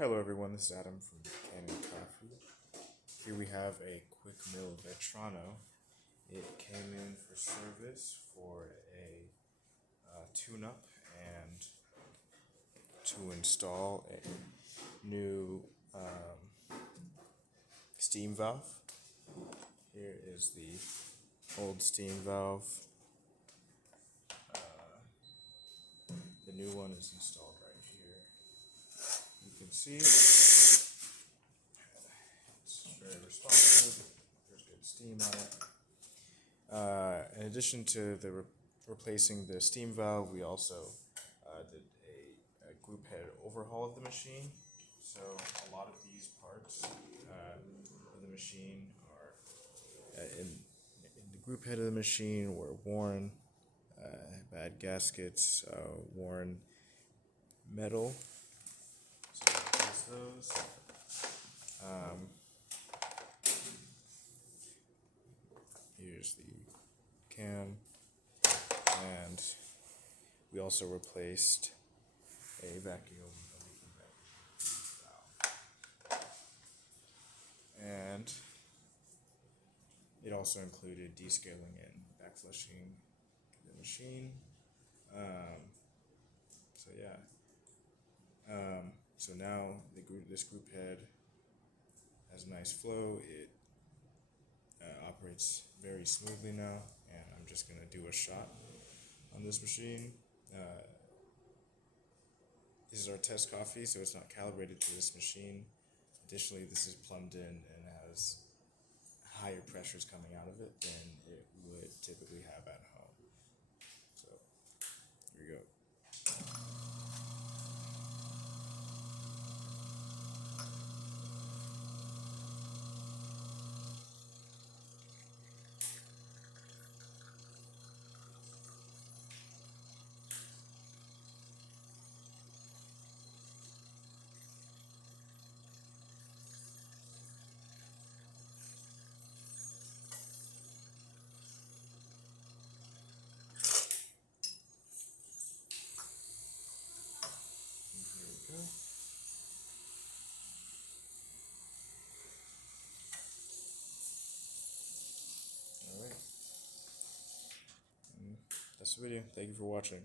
Hello everyone, this is Adam from Kanen Coffee. Here we have a quick Mill Vetrano. It came in for service for a tune-up and to install a new steam valve. Here is the old steam valve. The new one is installed right here. You can see it's very responsive. There's good steam on it. In addition to the replacing the steam valve, we also did a group head overhaul of the machine. So a lot of these parts of the machine are in the group head of the machine were worn. Bad gaskets, worn metal. So replace those. Here's the cam, and we also replaced a vacuum valve. And it also included descaling and backflushing the machine. So now this group head has a nice flow. It operates very smoothly now, and I'm just going to do a shot on this machine. This is our test coffee, so it's not calibrated to this machine. Additionally, this is plumbed in and has higher pressures coming out of it than it would typically have at home. So here we go. Alright. That's the video. Thank you for watching.